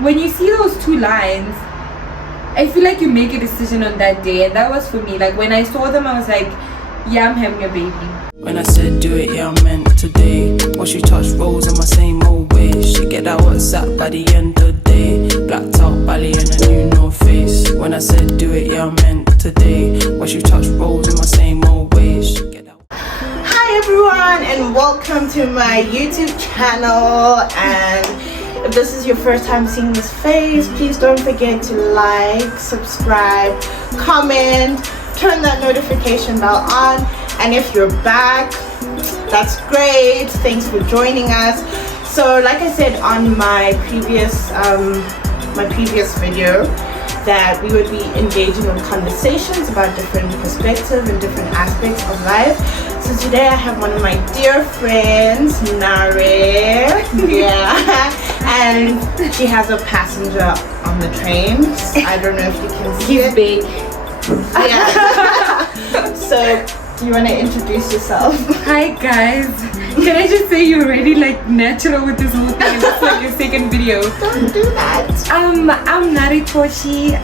when you see those two lines, I feel like you make a decision on that day, and that was for me. Like when I saw them, I was like, yeah, I'm having a baby. When I said do it, yeah, I meant today. Once you touch rolls in my same old way, she get that WhatsApp by the end of the day. Blacked out belly and a new no face. When I said do it, yeah, I meant today. Once you touch rolls in my same old way, she get that. Hi everyone, and welcome to my YouTube channel. And if this is your first time seeing this face, please don't forget to like, subscribe, comment, turn that notification bell on. And if you're back, that's great. Thanks for joining us. So like I said on my previous video, that we would be engaging in conversations about different perspectives and different aspects of life. So today I have one of my dear friends, Nare. Yeah. And she has a passenger on the train. I don't know if you can see it. He's big. Yeah. So you want to introduce yourself? Hi guys. Can I just say you're already like natural with this whole thing? It's like your second video. Don't do that. I'm Nare Toshi.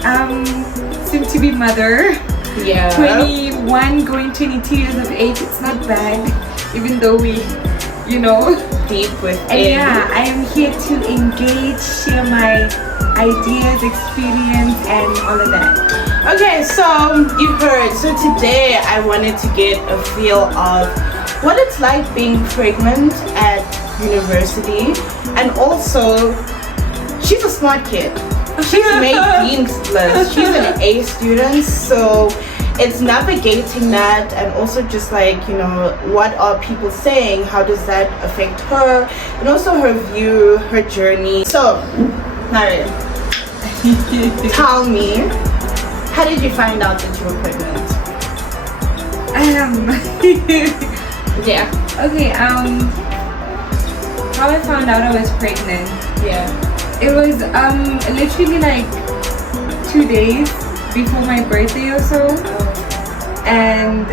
Soon to be mother. Yeah. 21 going 22 years of age. It's not bad. Even though we, Deep with and it. yeah, I am here to engage, share my ideas, experience, and all of that. Okay, so you heard. So today I wanted to get a feel of what it's like being pregnant at university, and also she's a smart kid. She's made Dean's list. She's an A student, so it's navigating that, and also just like, what are people saying? How does that affect her? And also her view, her journey. So, Nare, tell me, how did you find out that you were pregnant? Yeah. Okay, how I found out I was pregnant. Yeah. It was literally like 2 days before my birthday or so. And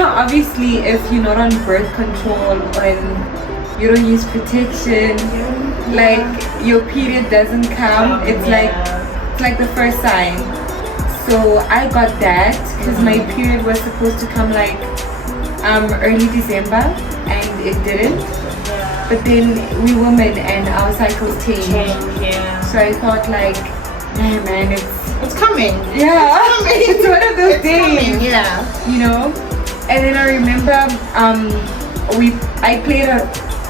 obviously if you're not on birth control and you don't use protection, like your period doesn't come. It's like the first sign. So I got that because my period was supposed to come like early December, and it didn't. But then we women and our cycles change. So I thought like, man, It's coming. Yeah, It's coming. it's one of those It's days. coming, yeah. And then I remember I played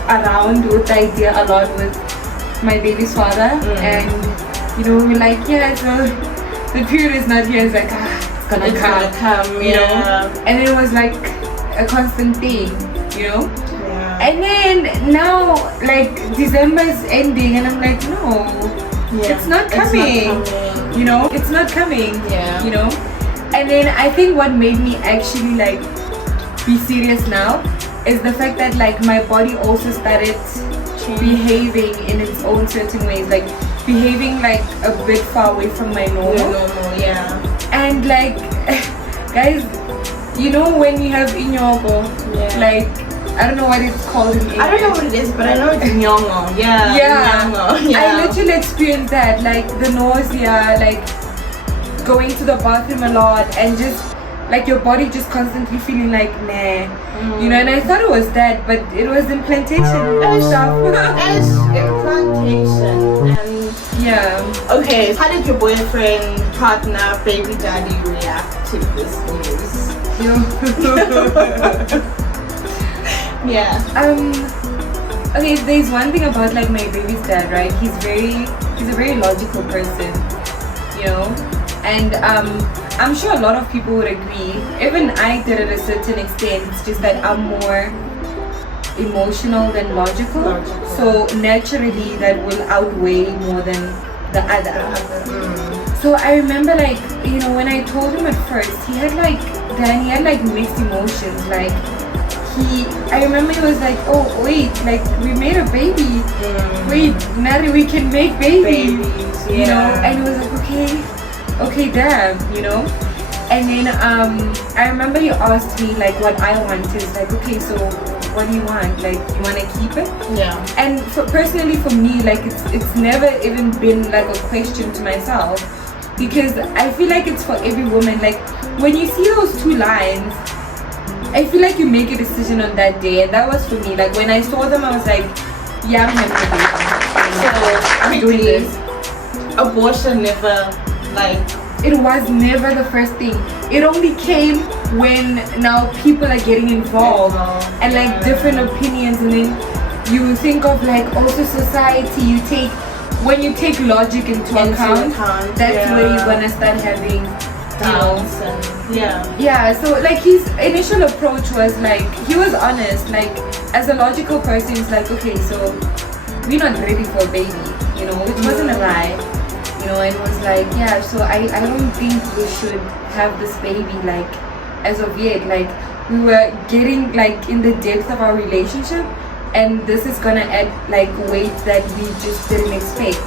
around with the idea a lot with my baby's father, and we were like, yeah, so the period is not here. It's like, it's gonna come, and it was like a constant thing, Yeah. And then now like December's ending, and I'm like, no, it's not coming. It's not coming. Yeah. And then I think what made me actually like be serious now is the fact that like my body also started behaving in its own certain ways, like behaving like a bit far away from my normal. Yeah. And like guys, when you have inyogo, like I don't know what it's called in English. I don't know what it is, but I know it's nyongo. Yeah. Nyongo. I literally experienced that, like the nausea, like going to the bathroom a lot, and just like your body just constantly feeling like nah, and I thought it was that, but it was implantation stuff. As implantation. And Yeah. okay, how did your boyfriend, partner, baby daddy react to this news? Yeah. Okay, there's one thing about like my baby's dad, right? He's a very logical person, and I'm sure a lot of people would agree. Even I did at a certain extent. It's just that I'm more emotional than logical. So naturally that will outweigh more than the other. So I remember like, when I told him at first, he had like mixed emotions. Like I remember he was like, oh wait, like we made a baby. Wait, now we can make babies. And he was like, okay, damn, And then I remember he asked me like what I wanted. Like, okay, so what do you want? Like, you want to keep it? Yeah. And personally for me, like, it's never even been like a question to myself, because I feel like it's for every woman. Like, when you see those two lines, I feel like you make a decision on that day, and that was for me. Like, when I saw them, I was like, yeah, I'm having a baby. So I'm doing this. Abortion never, like, it was never the first thing. It only came when now people are getting involved and like different opinions, and then you think of like also society. When you take logic into account, that's where you're gonna start having doubts. Yeah, so like his initial approach was like, he was honest, like as a logical person. He's like, okay, so we're not ready for a baby, which wasn't a lie. It was like, yeah, so I don't think we should have this baby, like, as of yet. Like, we were getting, like, in the depth of our relationship, and this is gonna add, like, weight that we just didn't expect,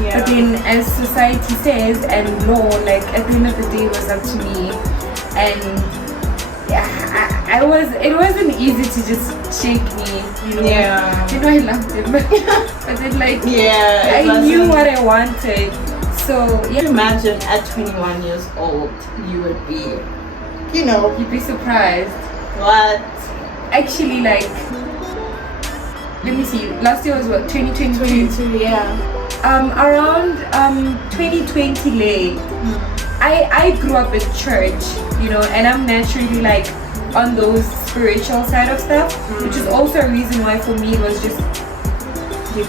Yeah. But then, as society says, and law, like, at the end of the day, it was up to me. And, yeah, it wasn't easy to just shake me, Yeah. I loved him. But then, like, yeah, I knew what I wanted. So, yeah. Imagine at 21 years old, you would be, You'd be surprised. what? Actually, like, let me see. Last year was what, 2022? 22, yeah. Around 2020 late. I grew up in church, and I'm naturally like on those spiritual side of stuff, which is also a reason why for me it was just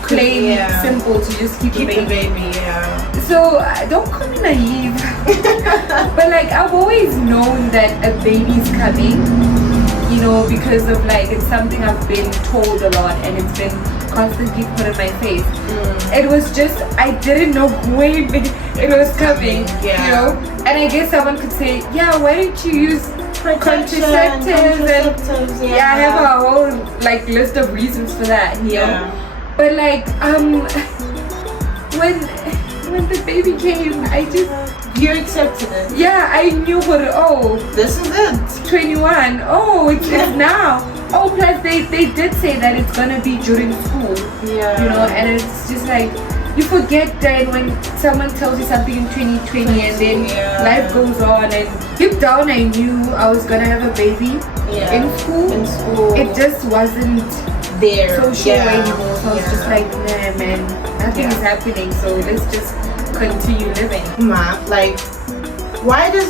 plain simple to just keep a baby. Yeah. So don't call me naive, but like I've always known that a baby's coming, because of like it's something I've been told a lot, and it's been constantly put in my face. It was just I didn't know when it was coming, and I guess someone could say, yeah, why don't you use contraceptives? And I have a whole like list of reasons for that, but like when the baby came, you accepted it. Yeah, I knew This is it. 21. Oh, it's now. Oh, plus they did say that it's gonna be during school. Yeah. And it's just like you forget that when someone tells you something in 2020 and then life goes on, and deep down I knew I was gonna have a baby in school. It just wasn't there so sure anymore. So I was just like, nah, man, nothing is happening. So let's just continue living. Like, why do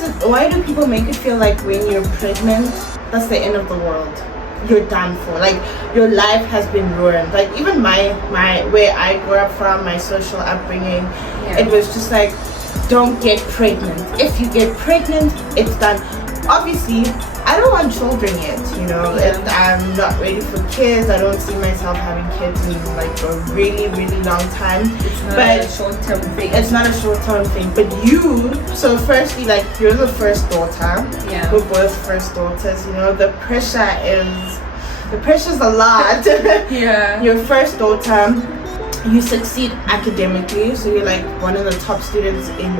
people make it feel like when you're pregnant, that's the end of the world? You're done for. Like, your life has been ruined. Like, even my where I grew up from, my social upbringing, it was just like, don't get pregnant. If you get pregnant, it's done. Obviously, I don't want children yet, I'm not ready for kids. I don't see myself having kids in like a really, really long time. It's not a short-term thing. It's not a short-term thing. But so firstly, like, you're the first daughter. Yeah. We're both first daughters, the pressure's a lot. Yeah. Your first daughter, you succeed academically, so you're like one of the top students in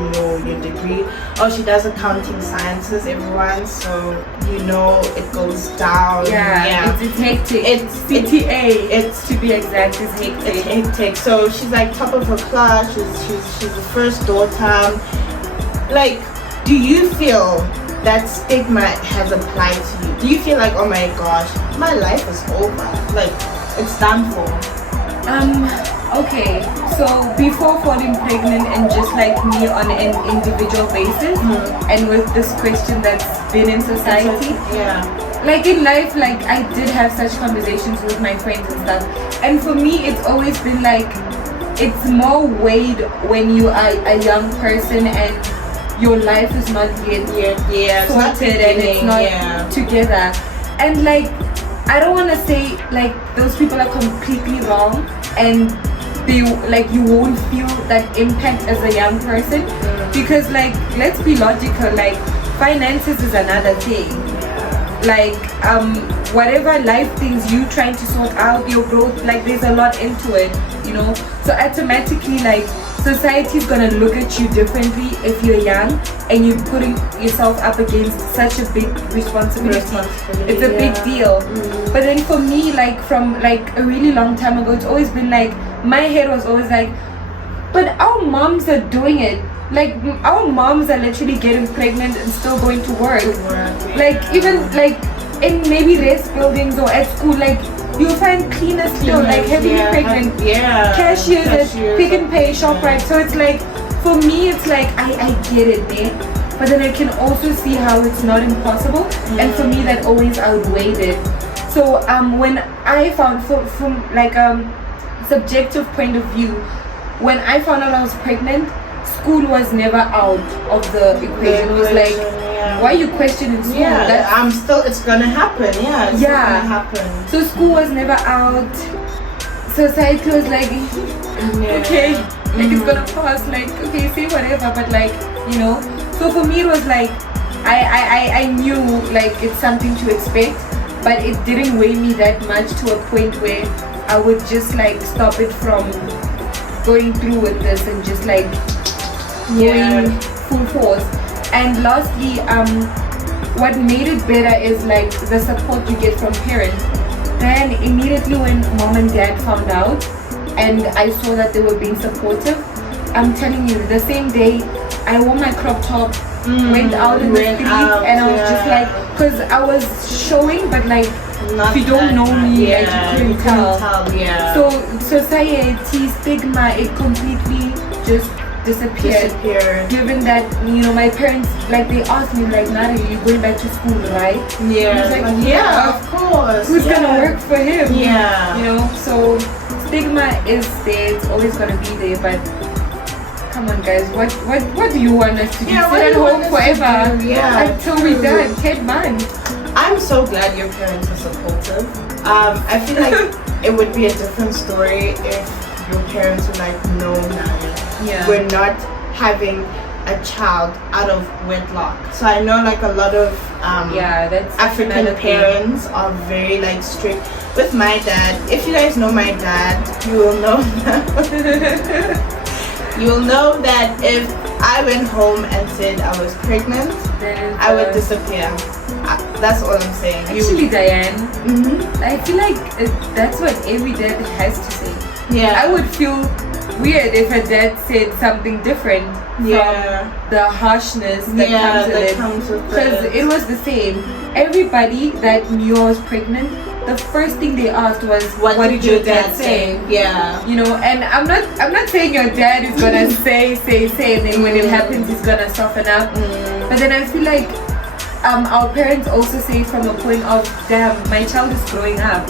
your degree. Oh, she does accounting sciences, everyone, so it goes down. It's hectic. It's CTA. It's to be exact, it's hectic. It's hectic. So she's like top of her class. She's the first daughter. Like, do you feel that stigma has applied to you? Do you feel like, oh my gosh, my life is over, like it's done for? Okay, so before falling pregnant and just like me on an individual basis, and with this question that's been in society, like in life, like I did have such conversations with my friends and stuff, and for me it's always been like, it's more weighed when you are a young person and your life is not yet sorted and it's not together, and like I don't want to say like those people are completely wrong and they like you won't feel that impact as a young person, because like let's be logical, like finances is another thing. Like whatever life things you trying to sort out, your growth, like there's a lot into it, so automatically like society's gonna look at you differently if you're young and you're putting yourself up against such a big responsibility. It's a big deal. But then for me, like from like a really long time ago, it's always been like, my head was always like, but our moms are doing it. Like our moms are literally getting pregnant and still going to work. Like even like in maybe race buildings or at school, like you'll find cleaners still, like heavily pregnant, cashiers at Pick and Pay, ShopRite. So it's like, for me, it's like I get it, man. But then I can also see how it's not impossible, and for me that always outweighed it. So when I found from like subjective point of view, when I found out I was pregnant, school was never out of the equation. It was like, why are you questioning school? I'm still, it's gonna happen. It's gonna happen. So school was never out. Society was like, okay, like it's gonna pass. Like, okay, say whatever, but like, you know. So for me, it was like, I knew like it's something to expect, but it didn't weigh me that much to a point where I would just like stop it from going through with this and just like going full force. And lastly, what made it better is like the support you get from parents. Then immediately when mom and dad found out and I saw that they were being supportive, I'm telling you, the same day I wore my crop top, went out in the streets, and I was just like, because I was showing, but like, if you don't know me, like you couldn't tell. So society, stigma, it completely just disappeared. Given that, you know, my parents, like they asked me like, Nare, you going back to school, right? I was like, of course. Who's gonna work for him? You Yeah. know, so stigma is there, it's always gonna be there, but come on guys, what do you want us to do? Sit at home forever until we're done, 10 months. I'm so glad your parents are supportive. I feel like it would be a different story if your parents were like, no, Nare, we're not having a child out of wedlock. So I know like a lot of that's African parents are very like strict. With my dad, if you guys know my dad, you will know that you'll know that if I went home and said I was pregnant, I would disappear. That's all I'm saying. Actually, Diane, I feel like that's what every dad has to say. I would feel weird if a dad said something different from the harshness that comes with it. Because it was the same. Everybody that knew I was pregnant, the first thing they asked was, what did your dad say? You know, and I'm not saying your dad is gonna say, and then when it happens he's gonna soften up. But then I feel like our parents also say from a point of, damn, my child is growing up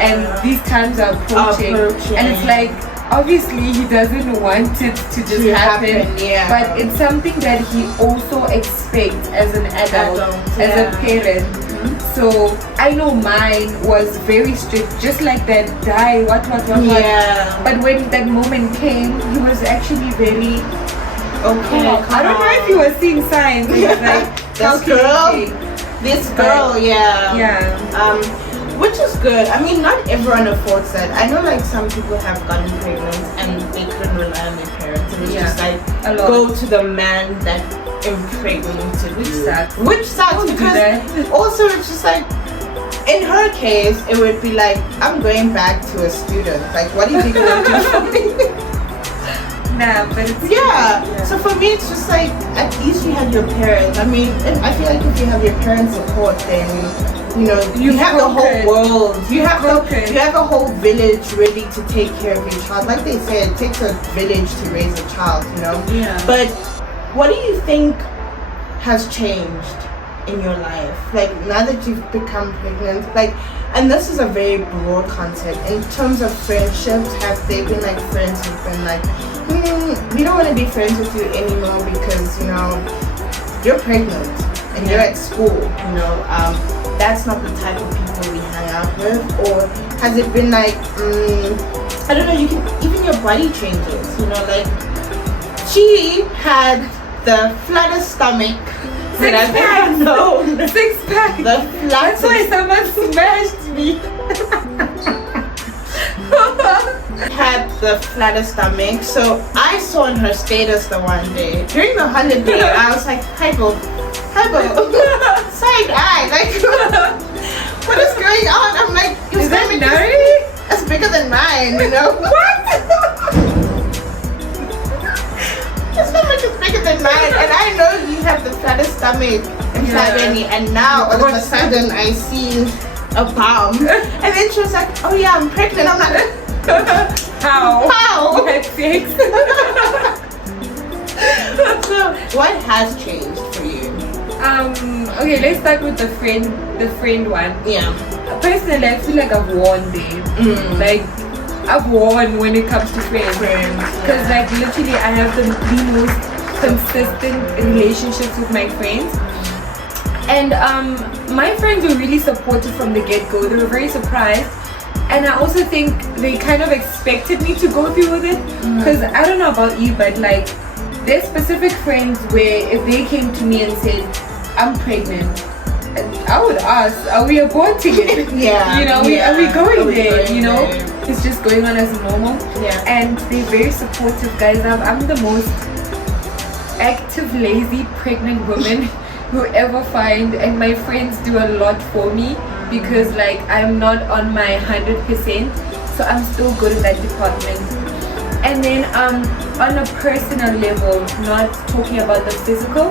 and these times are approaching. And it's like, obviously he doesn't want it to just happen, but it's something that he also expects as an adult, as a parent. So I know mine was very strict, just like that, die, what. But when that moment came, he was actually very okay. I don't know if he was seeing signs. He was like, this girl, which is good. I mean, not everyone affords that. I know like some people have gotten pregnant and they couldn't rely on their parents. It was just like, go to the man that impregnated, which sucks because also it's just like, in her case it would be like, I'm going back to a student, like what are you gonna do for me? But it's so for me it's just like, at least you have your parents. I mean, I feel like if you have your parents' support, then you know you have the whole world, you have a whole village ready to take care of your child. Like they say, it takes a village to raise a child, you know. But what do you think has changed in your life, like now that you've become pregnant? Like, and this is a very broad concept in terms of friendships. Have they been like friends who've been like, we don't want to be friends with you anymore because, you know, you're pregnant and you're at school, you know, that's not the type of people we hang out with? Or has it been like, I don't know, you can, even your body changes, you know, like she had the flattest stomach that I've ever known. Six-pack. The flattest. That's why someone smashed me. had the flatter stomach. So I saw on her status the one day during the holiday. I was like, hi bro, side eye, like what is going on? I'm like, your Is that stomach Nare? is bigger than mine, you know? What? Your stomach is bigger than mine, and I know you have the fattest stomach inside any. And now all of a sudden I see a bum, and then she was like, "Oh yeah, I'm pregnant." I'm like, How? "How?" Had sex? So, what has changed for you? Okay, let's start with the friend one. Yeah. Personally, I feel like I've won there. Like, I've won when it comes to friends. Because, like, literally, I have the most consistent relationships with my friends. And my friends were really supportive from the get-go. They were very surprised. And I also think they kind of expected me to go through with it. Because I don't know about you, but, like, there's specific friends where if they came to me and said, I'm pregnant, I would ask, are we aborting it? Yeah. You know, are we going there? You know, it's just going on as normal. Yeah. And they're very supportive, guys. I'm the most active, lazy, pregnant woman you ever find, and my friends do a lot for me because, like, I'm not on my 100%, so I'm still good in that department. And then on a personal level, not talking about the physical,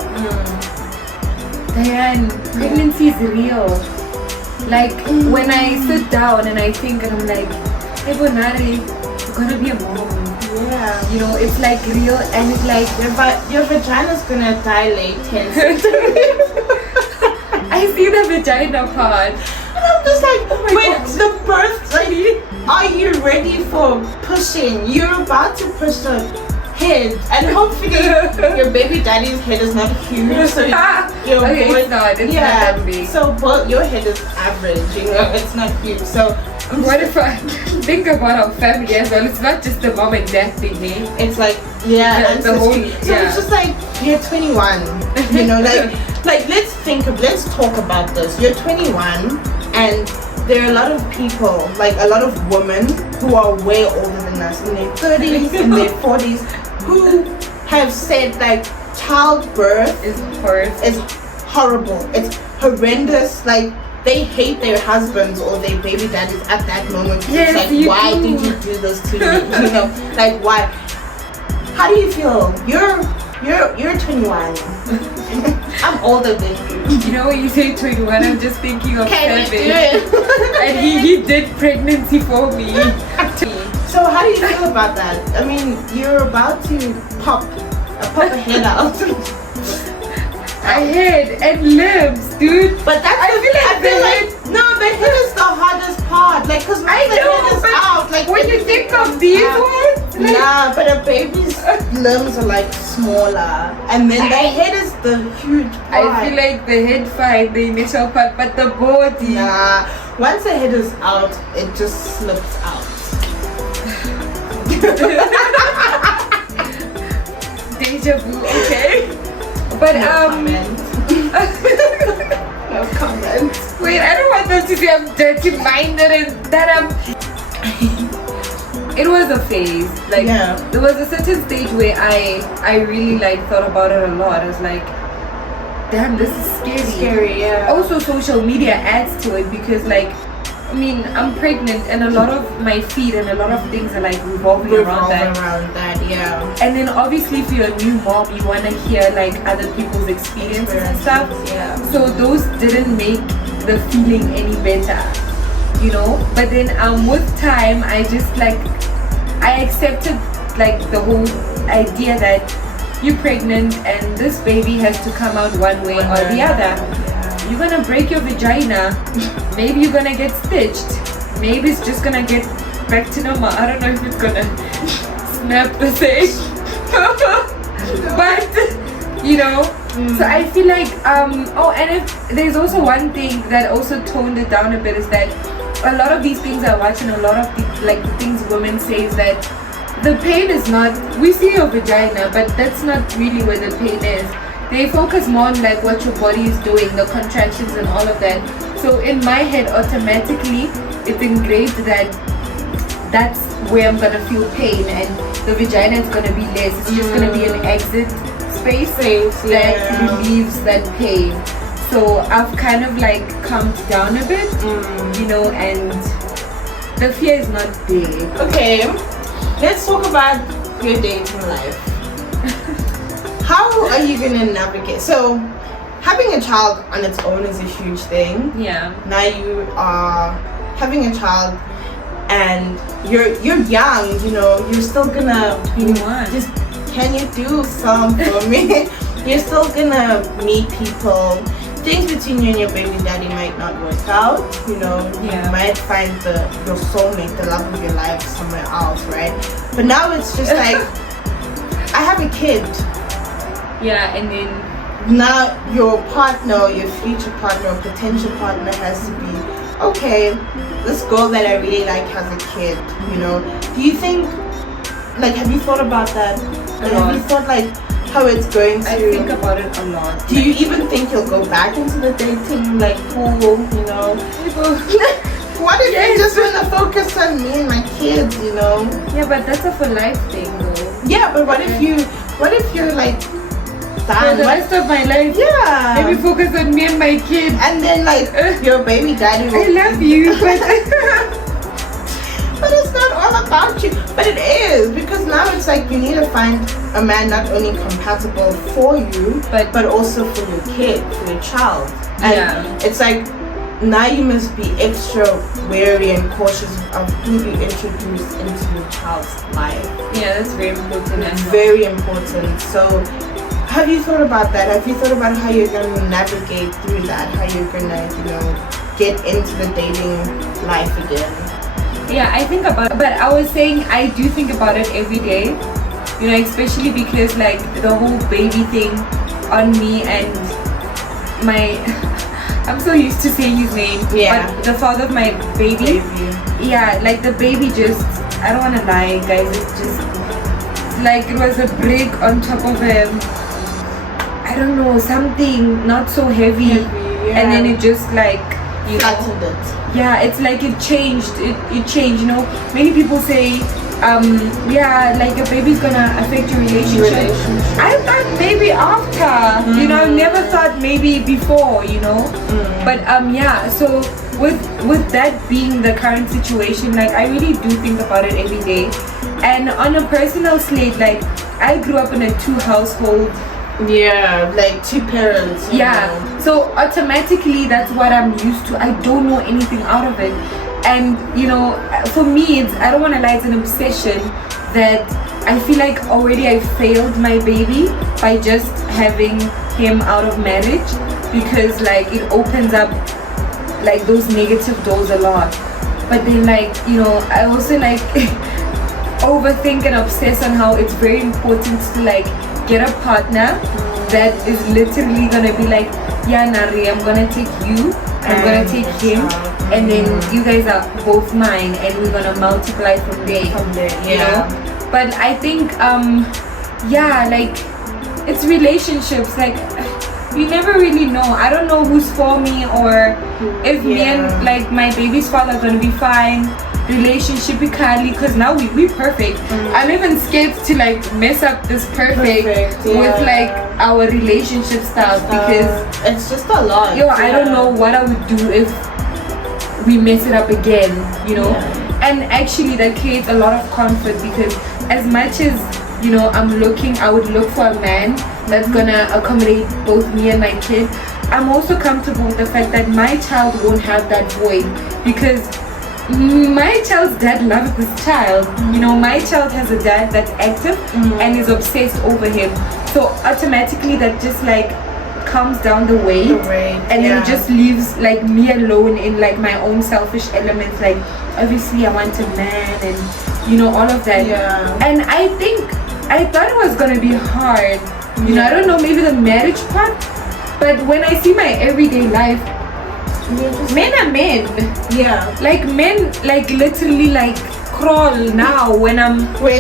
Diane, pregnancy is real. Like, when I sit down and I think and I'm like, hey Nare, you're gonna be a mom. Yeah. You know, it's like real, and it's like Your vagina's gonna dilate 10 centimeters. I see the vagina part. And I'm just like, Oh my wait, God. the birth, like, are you ready for pushing? You're about to push the head, and hopefully your baby daddy's head is not huge, so you're Okay, both- it's not that big. So both your head is average, you know, it's not huge. So What if I think about our family as well? It's not just the mom and dad thing, eh? it's like, yeah, The whole- ancestry. So yeah. it's just like, you're 21, you know, like let's talk about this. You're 21, and there are a lot of people, like a lot of women who are way older than us, in their 30s, in their 40s, who have said like childbirth It's horrible. is horrible. It's horrendous. Like, they hate their husbands or their baby daddies at that moment. Yes, It's like, you why do. did you do this to me? You know, like, why? How do you feel? You're 21. I'm older than you. You know, when you say 21, I'm just thinking of Can you Kevin. do it? And he did pregnancy for me. So how do you feel about that? I mean, you're about to pop a head out. A head and limbs, dude. But that's I feel like no, the head is the hardest part. Like, cause I the know, head is but out. Like, when you think of these ones, like, nah, but a baby's limbs are like smaller, and then the head is the huge part. I feel like the head fine, the initial part, but the body. Nah, once the head is out, it just slips out. Deja vu, okay. But No comment. No comment. wait, I don't want them to say I'm dirty-minded and that I'm. It was a phase. Like, Yeah. there was a certain stage where I really like thought about it a lot. I was like, damn, this is scary. Scary, yeah. Also, social media adds to it because, like, I mean, I'm pregnant and a lot of my feed and a lot of things are like revolving around that. Around that, yeah. And then obviously if you're a new mom, you want to hear like other people's experiences and stuff. Yeah. So those didn't make the feeling any better, you know. But then with time, I just like I accepted like the whole idea that you're pregnant and this baby has to come out one way or the other. You're gonna break your vagina. Maybe you're gonna get stitched. Maybe it's just gonna get back to normal. I don't know if it's gonna snap the same. But you know, so I feel like oh, and if there's also one thing that also toned it down a bit is that a lot of these things I watch and a lot of the things women say is that the pain is not, we see your vagina, but that's not really where the pain is. They focus more on like what your body is doing, the contractions and all of that. So in my head automatically it's engraved that that's where I'm gonna feel pain, and the vagina is gonna be less. It's just gonna be an exit space that relieves that pain. So I've kind of like calmed down a bit, you know, and the fear is not there. Okay, let's talk about your dating life. How are you gonna navigate? So, having a child on its own is a huge thing. Yeah. Now you are having a child, and you're young. You know, you're still gonna 21. just. Can you do some for me? You're still gonna meet people. Things between you and your baby daddy might not work out. You know, Yeah. you might find your soulmate, the love of your life, somewhere else, right? But now it's just like, I have a kid. Yeah, and then Now your partner, your future partner, or potential partner has to be, okay, this girl that I really like has a kid. You know, do you think, like, have you thought about that? Like, have you thought like how it's going to? I think about it a lot. Do you even think you'll go back into the dating like pool? You know, what if you just want to focus on me and my kids? You know? Yeah, but that's a for life thing, though. Yeah, but what if you're like For done? the rest of my life, Yeah. maybe focus on me and my kid. And then like your baby daddy will. I love you, but But it's not all about you. But it is, because now it's like you need to find a man not only compatible for you, but also for your kid, for your child. And Yeah. it's like now you must be extra wary and cautious of who you introduce into your child's life. yeah, that's very important. It's very important. So have you thought about that? Have you thought about how you're going to navigate through that? How you're going to, you know, get into the dating life again? Yeah, I think about it, but I was saying I do think about it every day, you know, especially because like the whole baby thing on me and my I'm so used to saying his name, Yeah. but the father of my baby, yeah, like the baby just, I don't want to lie, guys, it's just like it was a brick on top of him. I don't know, something not so heavy, and then it just like, you know, flattened it. yeah, it's like it changed. It changed. You know, many people say, yeah, like your baby's gonna affect your relationship. I thought maybe after. You know, I never thought maybe before. You know, but yeah. So with that being the current situation, like I really do think about it every day. And on a personal slate, like I grew up in a 2-household. Yeah, like 2 parents. you Yeah, know. so automatically that's what I'm used to. I don't know anything out of it. And you know, for me, it's, I don't want to lie, it's an obsession that I feel like already I failed my baby by just having him out of marriage, because like it opens up like those negative doors a lot. But then like, you know, I also like overthink and obsess on how it's very important to like get a partner that is literally gonna be like, yeah, Nare, I'm gonna take you, I'm gonna take him, and then you guys are both mine, and we're gonna multiply from there. You know? But I think, yeah, like it's relationships. Like you never really know. I don't know who's for me, or if me and like my baby's father are gonna be fine. Relationship because now we perfect. I'm even scared to like mess up this perfect with like our relationship stuff, because it's just a lot. I don't know what I would do if we mess it up again, you know. And actually that creates a lot of conflict, because as much as, you know, I would look for a man that's gonna accommodate both me and my kid, I'm also comfortable with the fact that my child won't have that void, because my child's dad loves this child. You know, my child has a dad that's active and is obsessed over him. So automatically that just like calms down the weight, and then it just leaves like me alone in like my own selfish elements. Like obviously I want a man, and you know, all of that. And I thought it was gonna be hard. You know, I don't know, maybe the marriage part, but when I see my everyday life, men are men. Like men like literally like crawl now when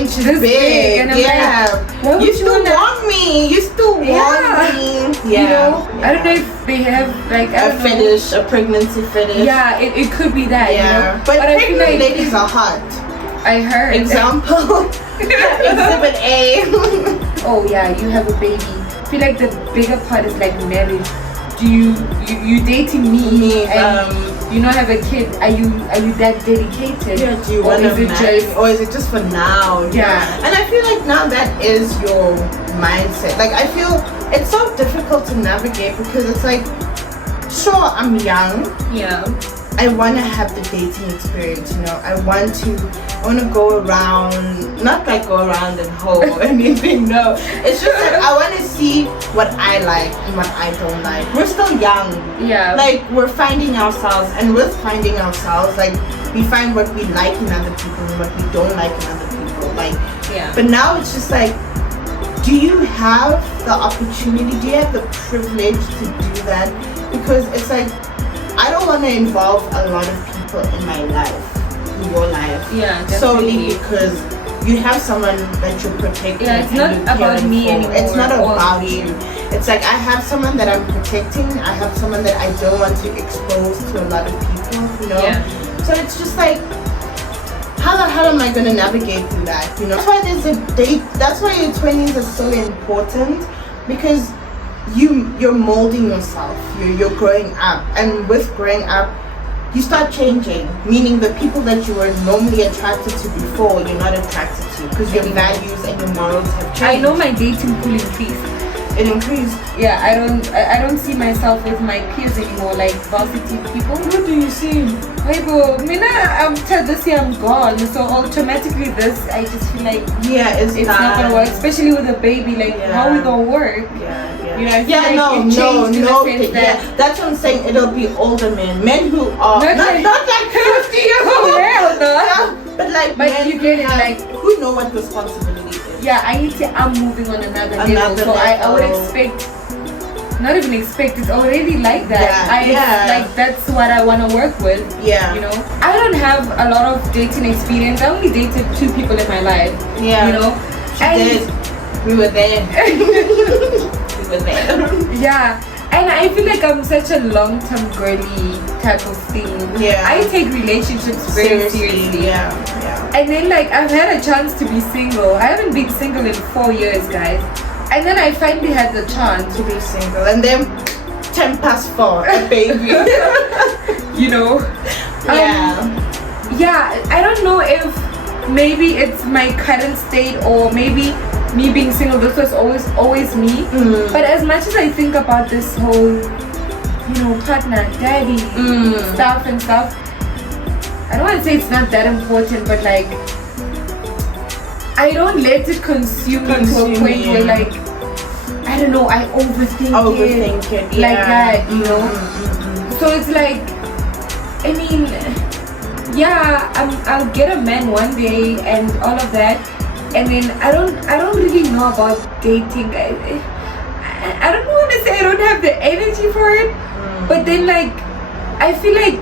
she's this big. and I'm like, you still want me. You still want me. You know, I don't know if they have like a fetish, a pregnancy fetish. Yeah, it could be that. You know? But I pregnant feel like ladies are hot. I heard. Example, exhibit A. Oh yeah, you have a baby. I feel like the bigger part is like marriage. Do you dating me and you not have a kid? Are you that dedicated? Yeah, do you want to marry me? Or is it just for now? Yeah. And I feel like now that is your mindset. Like I feel it's so difficult to navigate because it's like, sure, I'm young. Yeah. I want to have the dating experience, you know. I want to go around, not like go around and hoe or anything, no. It's just that I want to see what I like and what I don't like. We're still young. Yeah. Like, we're finding ourselves, and with finding ourselves, like, we find what we like in other people and what we don't like in other people. Like, yeah. But now it's just like, do you have the opportunity, do you have the privilege to do that? Because it's like, I don't want to involve a lot of people in my life, in your life. Yeah, definitely. Solely because you have someone that you're protecting. Yeah, it's not about me anymore. It's not about you. It's like I have someone that I'm protecting. I have someone that I don't want to expose to a lot of people, you know? Yeah. So it's just like, how the hell am I going to navigate through that, you know? That's why there's a date. That's why your 20s are so important, because you're molding yourself, you're growing up, and with growing up you start changing, meaning the people that you were normally attracted to before you're not attracted to because your values and your morals have changed. I know my dating pool increased. It increased. Yeah, I don't see myself with my peers anymore, like varsity people. Who do you see? Hey bro, I'm told this year I'm gone, so automatically this I just feel like it's not gonna work, especially with a baby. Like how we gonna work? You know, I feel like that's what I'm saying. It'll be older men who are not like 50 years old. Hell no. Yeah, but like men you get it, like who know what responsibility is. Yeah, I'm moving on another level. So I would expect, not even expect, it's already like that. Like that's what I want to work with. Yeah. You know, I don't have a lot of dating experience. I only dated 2 people in my life. Yeah. You know, we were there. We were there. Yeah. And I feel like I'm such a long-term girly type of thing. Yeah. I take relationships very seriously. Yeah. And then like I've had a chance to be single. I haven't been single in 4 years, guys. And then I finally had the chance to be single. And then 10 past 4, a baby. You know? Yeah, I don't know if maybe it's my current state or maybe me being single, this was always me. But as much as I think about this whole, you know, partner, daddy stuff, I don't want to say it's not that important, but like I don't let it consume me to a point where like, I don't know, I overthink it like that, you know. So it's like, I mean, I'll get a man one day and all of that. And then I don't really know about dating. I don't want to say I don't have the energy for it, but then like I feel like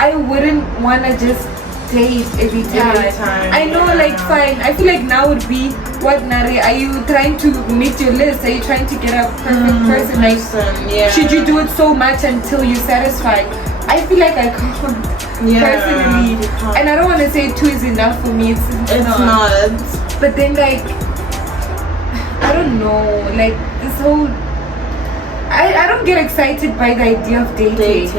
I wouldn't want to just date every time. I know, like fine. I feel like now would be what, Nare? Are you trying to meet your list? Are you trying to get a perfect person? Like, should you do it so much until you're satisfied? I feel like I can't personally, and I don't want to say 2 is enough for me. It's not. But then like, I don't know, like this whole, I don't get excited by the idea of dating.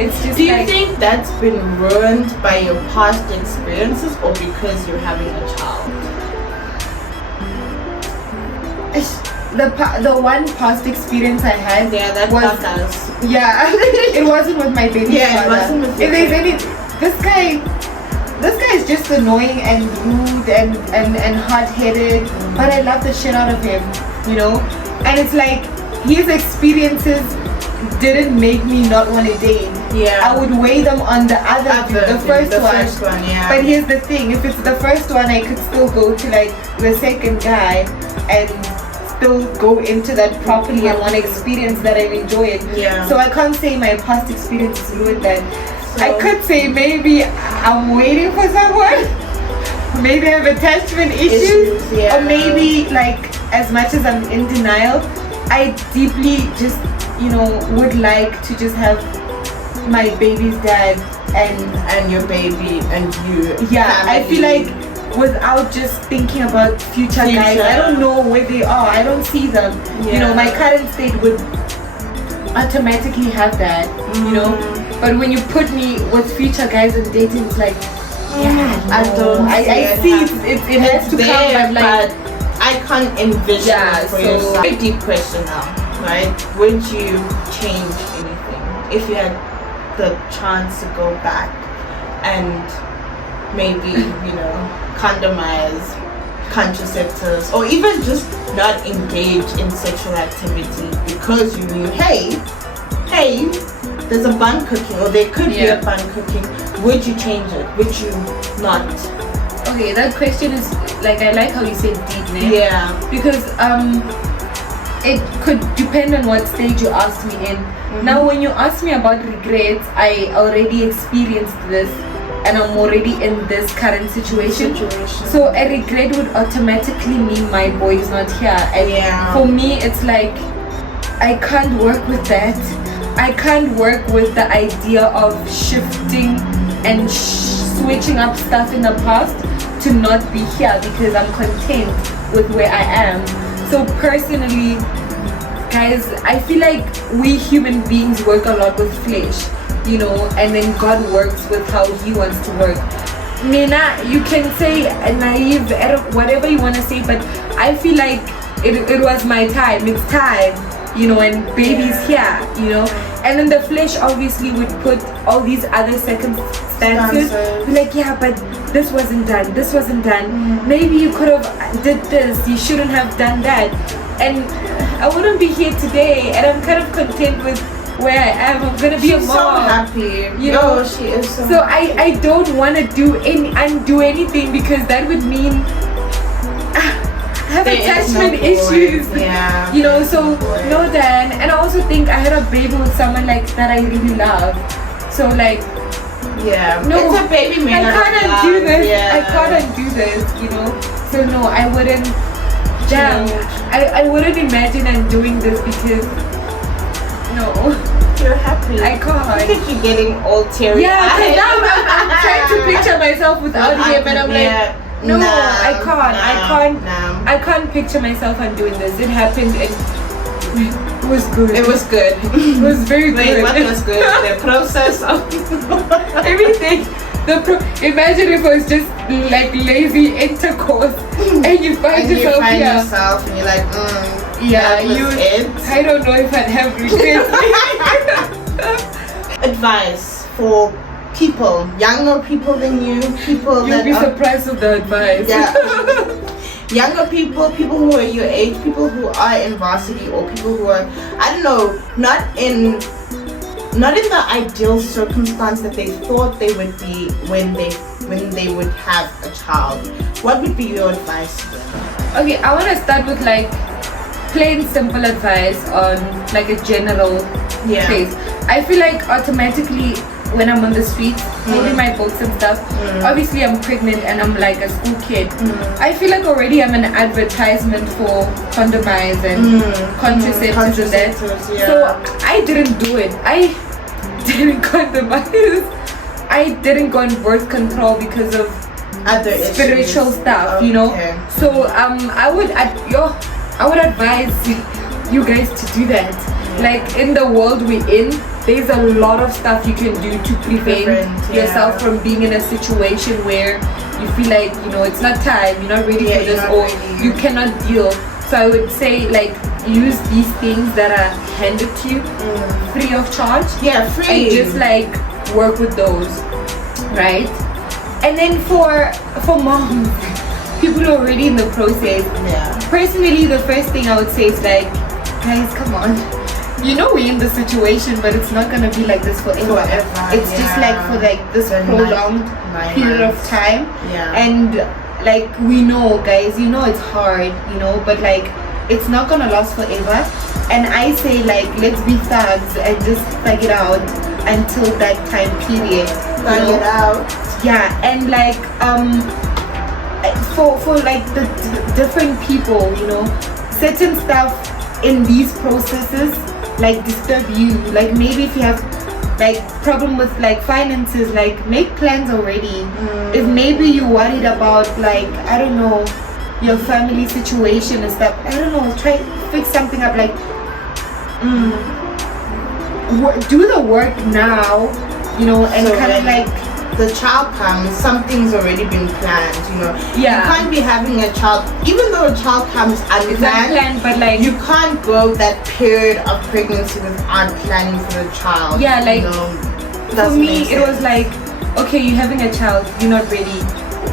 It's just. Do you think that's been ruined by your past experiences or because you're having a child? The one past experience I had was it wasn't with my baby father. It wasn't with if there's any, this guy is just annoying and rude and hard-headed, but I love the shit out of him, you know. And it's like his experiences didn't make me not want to date. I would weigh them on the first one. But here's the thing: if it's the first one, I could still go to like the second guy and still go into that properly and want to experience that and enjoy it. So I can't say my past experiences ruined that. So I could say maybe I'm waiting for someone. Maybe I have attachment issues. Or maybe like as much as I'm in denial, I deeply just, you know, would like to just have my baby's dad and your baby and you. I feel like without just thinking about future guys. I don't know where they are. I don't see them. You know, my current state would automatically have that. You know, but when you put me with future guys and dating, it's like, I don't. I see it has to come, but like, I can't envision it for yourself. Very deep question now, right? Would you change anything if you had the chance to go back and maybe, you know, condomize, contraceptives, or even just not engage in sexual activity because you knew, hey, there's a bun cooking, or there could be a bun cooking? Would you change it? Would you not? Okay, that question is like, I like how you said deep, né? Yeah. Because it could depend on what stage you asked me in. Now, when you ask me about regrets, I already experienced this, and I'm already in this current situation. So a regret would automatically mean my boy is not here. And for me, it's like, I can't work with that. I can't work with the idea of shifting and switching up stuff in the past to not be here, because I'm content with where I am. So personally, guys, I feel like we human beings work a lot with flesh, you know, and then God works with how he wants to work. Mina, you can say naive, whatever you want to say, but I feel like it was my time. It's time, you know, and baby's here, you know. And then the flesh obviously would put all these other circumstances, like, yeah, but this wasn't done, maybe you could have did this, you shouldn't have done that, and I wouldn't be here today, and I'm kind of content with where I am. I'm gonna be a mom. So happy, you know. She is so I don't want to undo anything, because that would mean have attachment issues, you know. So no, then, and I also think I had a baby with someone like that I really love, so like, no, it's a baby man. I can't do this. I can't do this, you know. So no, I wouldn't. I wouldn't imagine I'm doing this, because no. You're happy. I can't. I think you're getting all teary. Yeah, because now I'm trying to picture myself without him, and I'm like, no, I can't picture myself undoing this. It happened, and it was good. It was good. It was very good. Wait, what was good? The process of everything. Imagine if it was just like lazy intercourse, and you find yourself and you're like, I don't know if I'd have regrets. Advice for people, younger people than you, people You'll be surprised with the advice. Younger people who are your age, people who are in varsity, or people who are, I don't know, not in the ideal circumstance that they thought they would be when they would have a child. What would be your advice to them? Okay, I want to start with like plain simple advice on like a general place. I feel like automatically when I'm on the streets, holding my books and stuff, obviously I'm pregnant and I'm like a school kid. I feel like already I'm an advertisement for condomize and contraceptives and that. So I didn't do it. I didn't condomize. I didn't go on birth control because of other spiritual stuff, you know. So I would advise you guys to do that. Like in the world we're in, there's a lot of stuff you can do to prevent yourself from being in a situation where you feel like, you know, it's not time, you're not ready for this, or you cannot deal. So I would say, like, use these things that are handed to you free of charge. Free. And just like work with those, right? And then for moms, people who are already in the process, personally the first thing I would say is like, guys, come on. You know we're in the situation, but it's not gonna be like this forever. It's just like for like this prolonged period of time. And like we know, guys, you know it's hard, you know, but like it's not gonna last forever. And I say like let's be thugs and just thug it out until that time period. Thug it out. Yeah, and like for like the different people, you know, certain stuff in these processes like disturb you. Like maybe if you have like problem with like finances, like make plans already. If maybe you're worried about like, I don't know, your family situation and stuff, I don't know, try fix something up, like do the work now, you know, and So kind of when like the child comes, something's already been planned, you know. Yeah. You can't be having a child, even though a child comes it's unplanned, unplanned, but like you can't go that period of pregnancy without planning for the child. Yeah, like, you know, for doesn't me make it was sense. like, okay, you're having a child, you're not ready.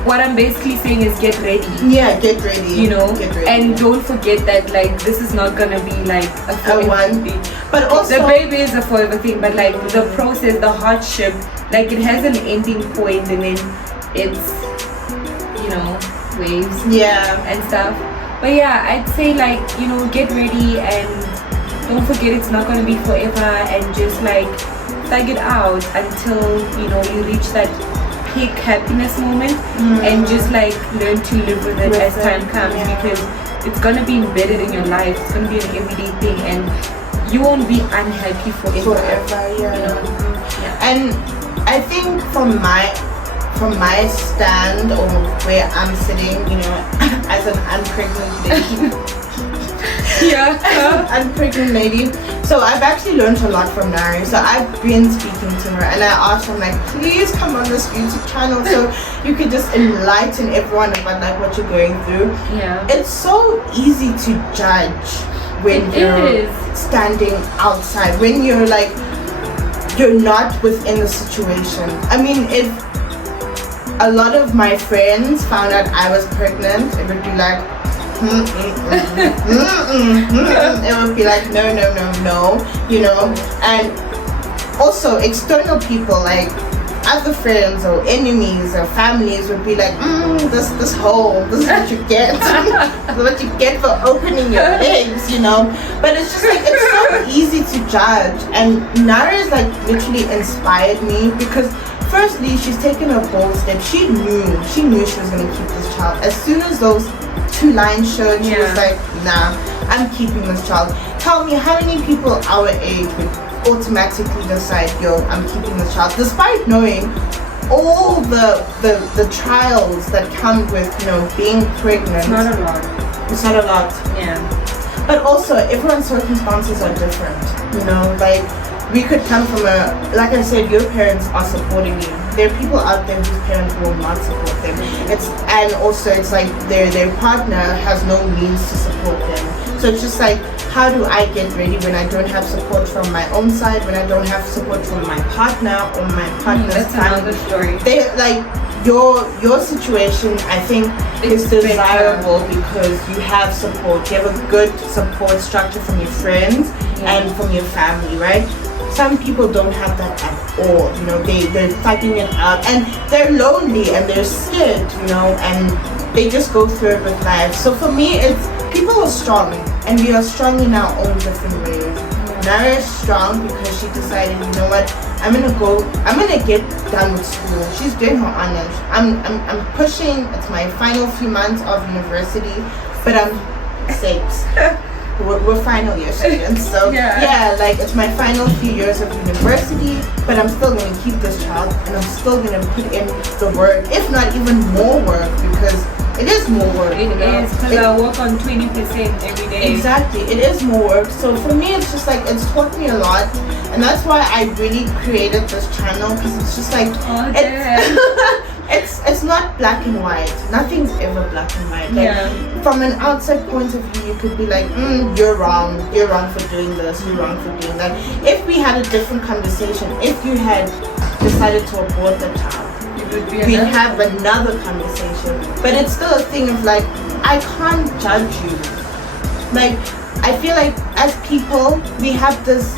What I'm basically saying is get ready. Yeah, get ready. You know, get ready. and don't forget that like this is not gonna be like a forever one thing. But also, The baby is a forever thing, but like the process, the hardship, like it has an ending point, and then it's, you know, waves yeah, and stuff. But yeah, I'd say like, you know, get ready and don't forget it's not gonna be forever, and just like thug it out until, you know, you reach that peak happiness moment, and just like learn to live with it as time comes, because it's gonna be embedded in your life. It's gonna be an everyday thing, and you won't be unhappy forever. yeah. You know? Yeah. And I think from my stand, or where I'm sitting, you know, as an unpregnant lady. Yeah. Unpregnant lady. So I've actually learned a lot from Nare. So I've been speaking to her, and I asked her, like, please come on this YouTube channel so you could just enlighten everyone about like what you're going through. Yeah. It's so easy to judge when It you're is. standing outside, when you're like, you're not within the situation. I mean, if a lot of my friends found out I was pregnant, it would be like, it would be like, no, you know. And also external people, like other friends or enemies or families, would be like, this hole, this is what you get. This is what you get for opening your legs, you know. But it's just like, it's so easy to judge. And Nara is like literally inspired me, because firstly, she's taken a bold step. She knew she was gonna keep this child. As soon as those 2 lines showed, she was like, nah, I'm keeping this child. Tell me, how many people our age would automatically decide, yo, I'm keeping this child, despite knowing all the trials that come with, you know, being pregnant? It's not a lot. It's not a lot. Yeah. But also, everyone's circumstances are different, you know. Like, we could come from like I said, your parents are supporting you. There are people out there whose parents will not support them. And also it's like their partner has no means to support them. So it's just like, how do I get ready when I don't have support from my own side, when I don't have support from my partner or my partner's That's family? another story. They like your situation, I think, is It's desirable because you have support. You have a good support structure from your friends and from your family, right? Some people don't have that at all, you know. They're fighting it out, and they're lonely, and they're scared, you know, and they just go through it with life. So for me, it's, people are strong, and we are strong in our own different ways. Nara is strong because she decided, you know what, I'm gonna get done with school. She's doing her honors. I'm pushing, it's my final few months of university, but I'm 6. We're final year students, so like, it's my final few years of university, but I'm still going to keep this child, and I'm still going to put in the work, if not even more work, because it is more work. It is, because I work on 20% every day. Exactly, it is more work. So for me, it's just like, it's taught me a lot, and that's why I really created this channel, because it's just like, it's not black and white. Nothing's ever black and white. Like, from an outside point of view, you could be like, you're wrong for doing this, you're wrong for doing that. If we had a different conversation, if you had decided to abort the child, we'd have another conversation. But it's still a thing of like, I can't judge you. Like, I feel like as people, we have this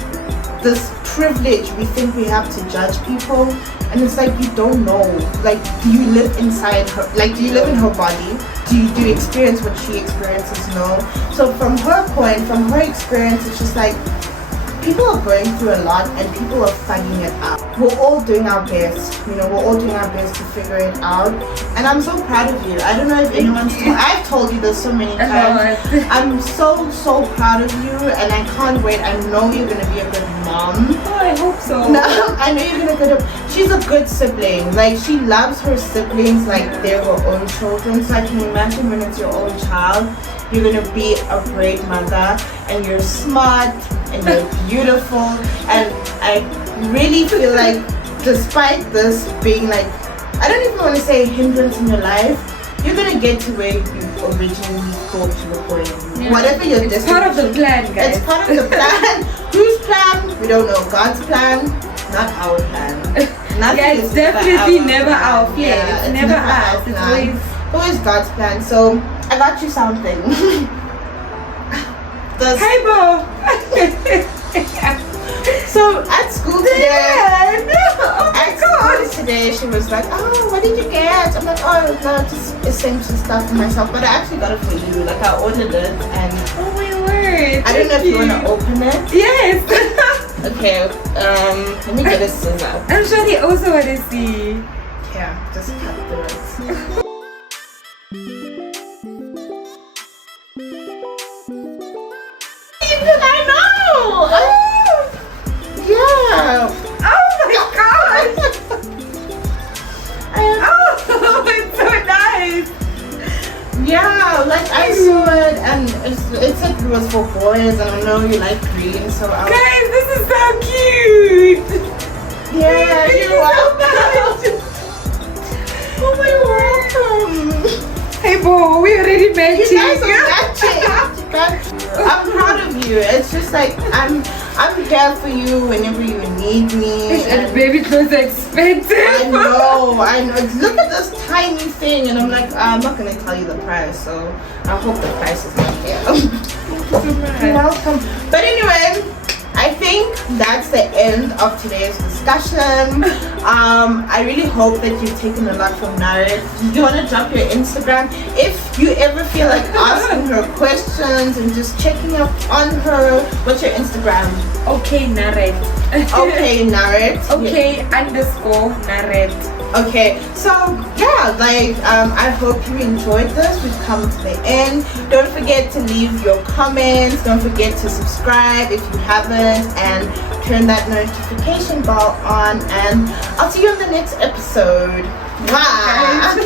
privilege. We think we have to judge people, and it's like, you don't know. Like, do you live inside her? Like, do you live in her body? Do you experience what she experiences? No. So from her point, from her experience, it's just like, people are going through a lot and people are finding it out. We're all doing our best, we're all doing our best to figure it out, and I'm so proud of you. I don't know if I've told you this so many times. I'm so proud of you, and I can't wait. I know you're gonna be a good mom. Oh, I hope so. No, I know you're gonna she's a good sibling. Like, she loves her siblings like they're her own children. So I can imagine when it's your own child, you're gonna be a great mother, and you're smart and you're beautiful, and I really feel like despite this being like, I don't even want to say a hindrance in your life, you're gonna get to where you originally thought you were going. Yeah. Whatever your It's part of the plan, guys. It's part of the plan. Whose plan? We don't know. God's plan, not our plan. Yeah, it's definitely never our plan. Yeah, it's never us. It's always God's plan. So I got you something. Hey, Bo. So at school today, Oh my God. today she was like, "Oh, what did you get?" I'm like, "Oh, no, just essential stuff for myself." But I actually got it for you. Like, I ordered it, and Oh my word. I don't know if you want to open it. Yes. Okay. Let me get a scissor. I'm sure they also want to see. Yeah, just cut through it. Even I know. Yeah. Oh my God. Oh, it's so nice. Yeah, like I saw it, and it said it was for boys, and I know you like green, so I was, Guys, this is so cute. yeah, you're welcome. Oh my Welcome. Hey, Bo, we already matching. You guys are matching. I'm proud of you. It's just like I'm here for you whenever you need me. And baby clothes are expensive. I know. Look at this tiny thing, and I'm like, I'm not gonna tell you the price, so I hope the price is not fair. You're welcome. But anyway, I think that's the end of today's discussion. I really hope that you've taken a lot from Nare. You want to drop your Instagram if you ever feel like asking her questions and just checking up on her. What's your Instagram? Okay, Nare. Okay, Nare. Okay, underscore Nare. Okay, so yeah, like I hope you enjoyed this. We've come to the end. Don't forget to leave your comments. Don't forget to subscribe if you haven't, and turn that notification bell on. And I'll see you on the next episode. Bye.